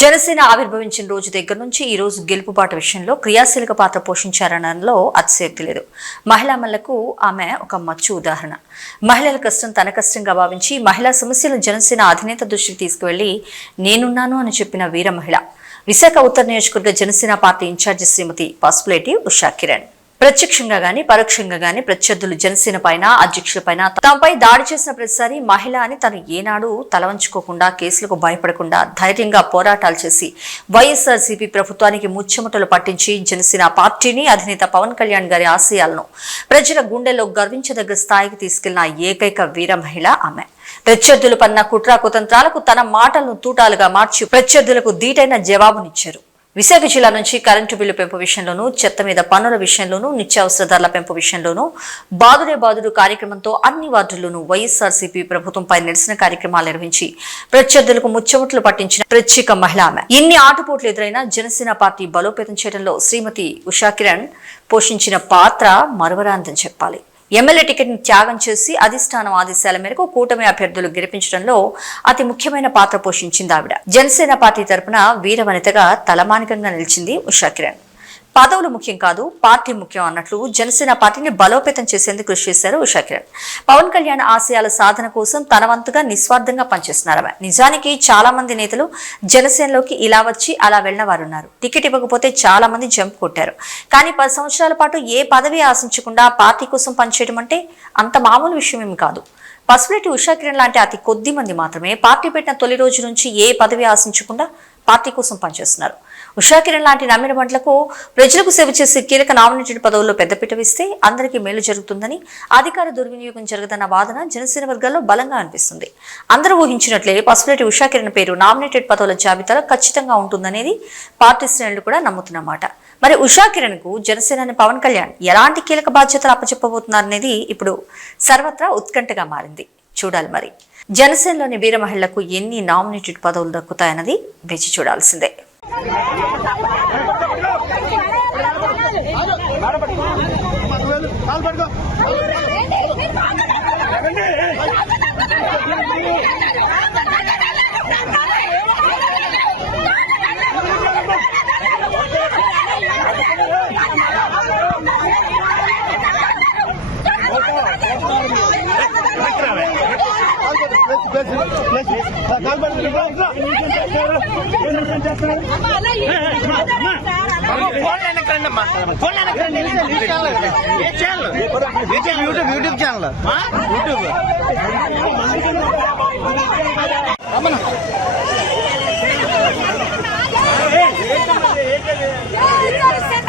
జనసేన ఆవిర్భవించిన రోజు దగ్గర నుంచి ఈ రోజు గెలుపుబాట విషయంలో క్రియాశీలక పాత్ర పోషించారనడంలో అతిశయోక్తి లేదు. మహిళామణులకు ఆమె ఒక మచ్చు ఉదాహరణ. మహిళల కష్టం తన కష్టంగా భావించి మహిళా సమస్యలను జనసేన అధినేత దృష్టికి తీసుకువెళ్లి నేనున్నాను అని చెప్పిన వీర మహిళ విశాఖ ఉత్తర నియోజకవర్గ జనసేన పార్టీ ఇన్ఛార్జి శ్రీమతి పసుపులేటి ఉషా కిరణ్. ప్రత్యక్షంగా గాని పరోక్షంగా గాని ప్రత్యర్థులు జనసేన పైన అధ్యక్షులపైన తమపై దాడి చేసిన ప్రతిసారి మహిళ అని తను ఏనాడు తలవంచుకోకుండా కేసులకు భయపడకుండా ధైర్యంగా పోరాటాలు చేసి వైఎస్ఆర్సీపీ ప్రభుత్వానికి ముచ్చెమటలు పట్టించి జనసేన పార్టీని అధినేత పవన్ కళ్యాణ్ గారి ఆశయాలను ప్రజల గుండెల్లో గర్వించదగ్గ స్థాయికి తీసుకెళ్లిన ఏకైక వీర మహిళ ఆమె. ప్రత్యర్థులు పన్న కుట్రా కుతంత్రాలకు తన మాటలను తూటాలుగా మార్చి ప్రత్యర్థులకు ధీటైన జవాబునిచ్చారు. విశాఖ జిల్లా నుంచి కరెంటు బిల్లు పెంపు విషయంలోనూ, చెత్త మీద పన్నుల విషయంలోనూ, నిత్యావసర ధరల పెంపు విషయంలోనూ బాదుడే బాదుడు కార్యక్రమంతో అన్ని వార్డుల్లోనూ వైఎస్ఆర్సీపీ ప్రభుత్వంపై నిరసన కార్యక్రమాలు నిర్వహించి ప్రత్యర్థులకు ముచ్చెమటలు పట్టించిన ప్రత్యేక మహిళ ఆమె. ఇన్ని ఆటుపోట్లు ఎదురైనా జనసేన పార్టీ బలోపేతం చేయడంలో శ్రీమతి ఉషా కిరణ్ పోషించిన పాత్ర మరువరాందని చెప్పాలి. ఎమ్మెల్యే టికెట్ ని త్యాగం చేసి అధిష్టానం ఆదేశాల మేరకు కూటమి అభ్యర్థులు గెలిపించడంలో అతి ముఖ్యమైన పాత్ర పోషించింది ఆవిడ. జనసేన పార్టీ తరపున వీరవనితగా తలమానికంగా నిలిచింది ఉషా కిరణ్. పదవులు ముఖ్యం కాదు, పార్టీ ముఖ్యం అన్నట్లు జనసేన పార్టీని బలోపేతం చేసేందుకు కృషి చేశారు ఉషా కిరణ్. పవన్ కళ్యాణ్ ఆశయాల సాధన కోసం తన వంతుగా నిస్వార్థంగా పనిచేస్తున్నారు. నిజానికి చాలా మంది నేతలు జనసేనలోకి ఇలా వచ్చి అలా వెళ్లిన వారు ఉన్నారు. టికెట్ ఇవ్వకపోతే చాలా మంది జంప్ కొట్టారు. కానీ 10 సంవత్సరాల పాటు ఏ పదవి ఆశించకుండా పార్టీ కోసం పనిచేయడం అంటే అంత మామూలు విషయం ఏమి కాదు. పసుపులేటి ఉషా కిరణ్ లాంటి అతి కొద్ది మంది మాత్రమే పార్టీ పెట్టిన తొలి రోజు నుంచి ఏ పదవి ఆశించకుండా పార్టీ కోసం పనిచేస్తున్నారు. ఉషా కిరణ్ లాంటి నమ్మిన బండ్లకు ప్రజలకు సేవ చేసే కీలక నామినేటెడ్ పదవుల్లో పెద్దపీట వేస్తే అందరికీ మేలు జరుగుతుందని, అధికార దుర్వినియోగం జరగదన్న వాదన జనసేన వర్గాల్లో బలంగా అనిపిస్తుంది. అందరూ ఊహించినట్లే పసుపులేటి ఉషా కిరణ్ పేరు నామినేటెడ్ పదవుల జాబితాలో ఖచ్చితంగా ఉంటుందనేది పార్టీ శ్రేణులు కూడా నమ్ముతున్నమాట. మరి ఉషా కిరణ్ కు జనసేనాని పవన్ కళ్యాణ్ ఎలాంటి కీలక బాధ్యతలు అప్పచెప్పబోతున్నారనేది ఇప్పుడు సర్వత్రా ఉత్కంఠగా మారింది. చూడాలి మరి జనసేనలోని వీర మహిళలకు ఎన్ని నామినేటెడ్ పదవులు దక్కుతాయన్నది వేచి చూడాల్సిందే. యూట్యూబ్ ఛానల్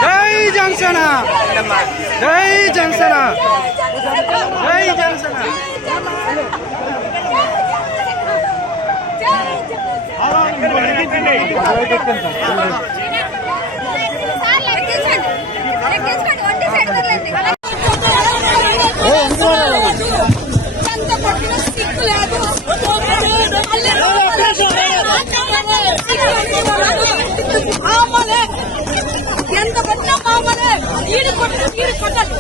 జై జనసేన, జై జనసేన, జై జనసేన. ఎంత కొట్టినా మామనే ఈడు కొట్టాలి.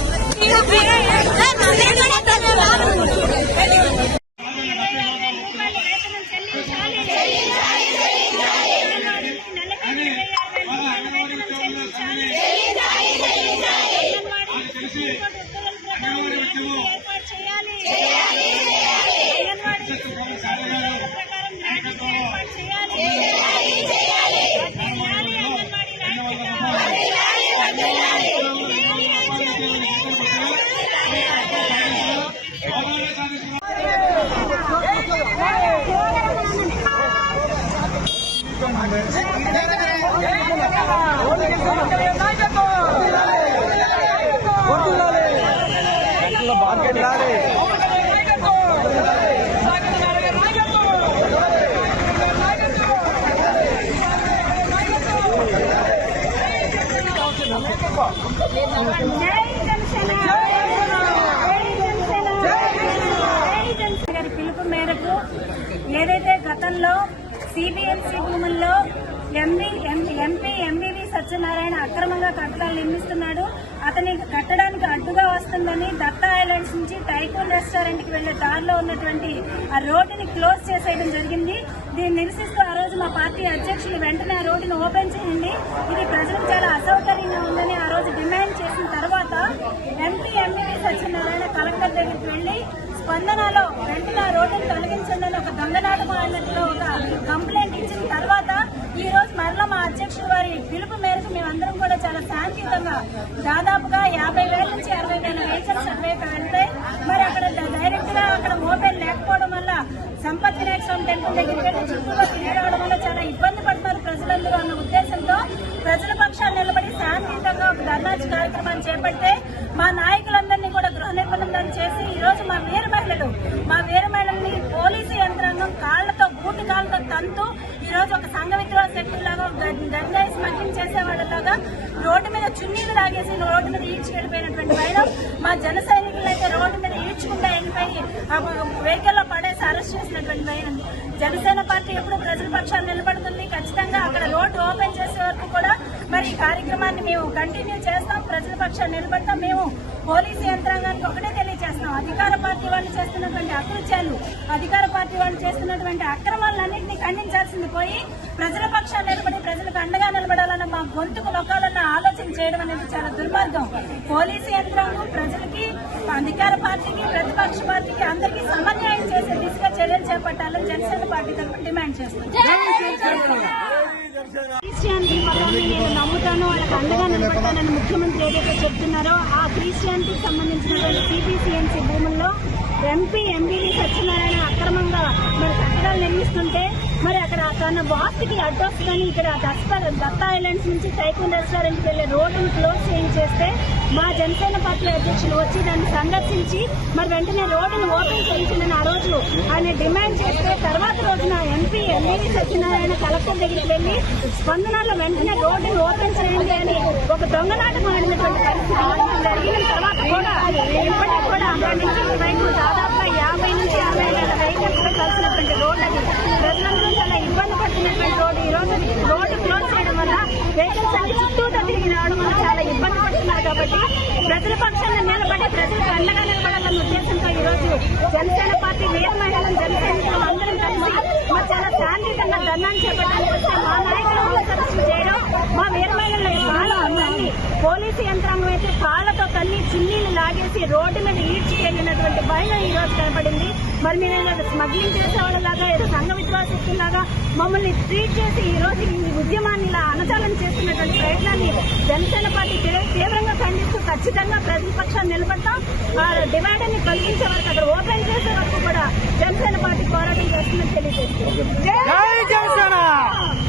పిలుపు మేరకు ఏదైతే గతంలో సిబిఎంసి భూముల్లో ఎంపీ ఎంవివి సత్యనారాయణ అక్రమంగా కట్టడాలు నిర్మిస్తున్నాడు, అతని కట్టడానికి అడ్డుగా వస్తుందని దత్తా ఐలాండ్స్ నుంచి టైకోన్ రెస్టారెంట్ కి వెళ్లే దారిలో ఉన్నటువంటి ఆ రోడ్డుని క్లోజ్ చేసేయడం జరిగింది. దీన్ని నిరసిస్తూ ఆ రోజు మా పార్టీ అధ్యక్షులు వెంటనే ఆ రోడ్డును ఓపెన్ చేయండి, ఇది ప్రజలకు చాలా అసౌకర్యంగా ఉందని ఆ రోజు డిమాండ్ చేసిన తర్వాత ఎంపీ ఎమ్మెల్యే సత్యనారాయణ కలెక్టర్ దగ్గరికి వెళ్లి స్పందనలో వెంటనే ఆ రోడ్డును తొలగించండి అని ఒక దొంగనాటకం అన్నట్టుగా ఒక కంప్లైంట్ ఇచ్చిన తర్వాత ఈ రోజు మరలా మా అధ్యక్షుల వారి పిలుపు మేరకు మేమందరం కూడా చాలా శాంతియుతంగా దాదాపుగా 50,000 నుంచి 60,000 వెహికల్స్ అటువైపు వెళ్తాయి. మరి అక్కడ డైరెక్ట్ గా అక్కడ మొబైల్ లేకపోవడం వల్ల సంపత్ వినాయక స్వామి టెంపుల్ దగ్గరికి వెళ్ళి చుట్టూలో తిరిగి రావడం వల్ల చాలా ఇబ్బంది పడుతున్నారు ప్రజలందరూ అన్న ఉద్దేశంతో ప్రజల పక్షాన్ని నిలబడి శాంతియుతంగా ఒక ధర్నాచి కార్యక్రమాన్ని చేపడితే మా నాయకులందరినీ కూడా గృహ నిర్బంధం చేసి ఈ రోజు మా వీర మహిళల్ని పోలీసు యంత్రాంగం కాళ్లతో బూటి కాళ్ళతో తంతూ ఈ రోజు ఒక సంఘ విద్రోహ శక్తులాగా గంజాయి స్మగ్లింగ్ చేసే వాళ్ళలాగా రోడ్డు మీద చున్నీలు లాగేసి రోడ్డు మీద ఈడ్చుకెళ్ళిపోయినటువంటి వైరం మా జన సైనికులు అయితే రోడ్డు మీద ఈడ్చుకుంటా వెళ్ళిపోయి వెహికల్ లో పడేసి అరెస్ట్ చేసినటువంటి వైరం. జనసేన పార్టీ ఎప్పుడు ప్రజల పక్షాన్ని నిలబడుతుంది. ఖచ్చితంగా అక్కడ రోడ్డు ఓపెన్ చేసే వరకు కూడా మరి ఈ కార్యక్రమాన్ని మేము కంటిన్యూ చేస్తాం. ప్రజల పక్షాన్ని నిలబడతాం. మేము పోలీసు యంత్రాంగానికి ఒకటే తెలియజేస్తాం, అధికార పార్టీ వాళ్ళు చేస్తున్నటువంటి అకృత్యాలు, అధికార పార్టీ వాళ్ళు చేస్తున్నటువంటి అక్రమాలన్నింటినీ ఖండించాల్సింది పోయి ప్రజల పక్షాన్ని నిలబడి ప్రజలకు అండగా నిలబడాలన్న మా గొంతుకు నొక్కాలన్న ఆలోచన చేయడం అనేది చాలా దుర్మార్గం. పోలీసు యంత్రాంగం ప్రజలకి, అధికార పార్టీకి, ప్రతిపక్ష పార్టీకి అందరికీ సమన్యాయం చేసే దిశగా చర్యలు చేపట్టాలని జనసేన పార్టీ తరఫున డిమాండ్ చేస్తున్నాం. క్రిస్టియానిటీ పదాన్ని నేను నమ్ముతాను, వాళ్ళకి అండగా నిలబడతానని ముఖ్యమంత్రి ఏదైతే చెప్తున్నారో ఆ క్రిస్టియానిటీకి సంబంధించినటువంటి సిపిసిఎన్సి భూముల్లో ఎంపీ ఎంబీడీ సత్యనారాయణ అక్రమంగా మరి కట్టడాలు నిర్మిస్తుంటే మరి అక్కడ తన వాస్తుకి అడ్డొస్తుందని ఇక్కడ దత్తా ఐలాండ్స్ నుంచి టైకూన్ రెస్టారెంట్కి వెళ్లే రోడ్డును క్లోజ్ చేయించేస్తే మా జనసేన పార్టీ అధ్యక్షులు వచ్చి దాన్ని సందర్శించి మరి వెంటనే రోడ్డును ఓపెన్ చేయించిందని ఆ రోజు ఆయన డిమాండ్ చేస్తే తర్వాత రోజున ఎంపీ ఎంబీడీ సత్యనారాయణ కలెక్టర్ దగ్గరికి వెళ్లి స్పందనలో వెంటనే రోడ్డును ఓపెన్ చేయండి అని ఒక దొంగనాటకం ఆడినటువంటి పరిస్థితి జరిగిన తర్వాత కూడా ఇప్పటికీ కూడా అక్కడి నుంచి బయటకు దాదాపుగా 50 నుంచి 60,000 వెహికల్స్ కలిసినటువంటి రోడ్డు అది ప్రజలందరూ చాలా ఇబ్బంది పడుతున్నటువంటి రోడ్డు. ఈ రోజు రోడ్డు క్లోజ్ చేయడం వల్ల వెహికల్స్ అన్ని చుట్టూతో తిరిగి రావడం వల్ల చాలా ఇబ్బంది పడుతున్నారు. కాబట్టి ప్రజల పక్షాన నిలబడి ప్రజలకు అండగా నిలబడాలన్న ఉద్దేశంతో ఈ రోజు జనసేన పార్టీ వీర మహిళలను జనసేన అందరం కలిసి మరి చాలా శాంతియుతంగా ధర్నాన్ని చేపట్టడానికి వస్తే మా నాయకులు అరెస్ట్ చేయడం, మా వీర మహిళల కాళ్ళని పోలీసు యంత్రాంగం అయితే కాళ్లతో తల్లి చున్నీలు లాగేసి రోడ్డు మీద ఈడ్చుకెళ్లినటువంటి భయం ఈ రోజు కనపడింది. మరి మీరు స్మగ్లింగ్ చేసే వాళ్ళలాగా ఏదో సంఘ విశ్వాసలాగా మమ్మల్ని ట్రీట్ చేసి ఈ రోజు ఈ ఉద్యమాన్ని ఇలా అణచాలని చేస్తున్నటువంటి ప్రయత్నాన్ని జనసేన పార్టీ తీవ్రంగా ఖండిస్తూ ఖచ్చితంగా ప్రజల పక్షాన్ని నిలబడతాం. డివైడర్ ని కలిగించే వరకు అక్కడ ఓపెన్ చేసే వరకు కూడా జనసేన పార్టీ పోరాటం చేస్తుందని తెలియజేస్తుంది.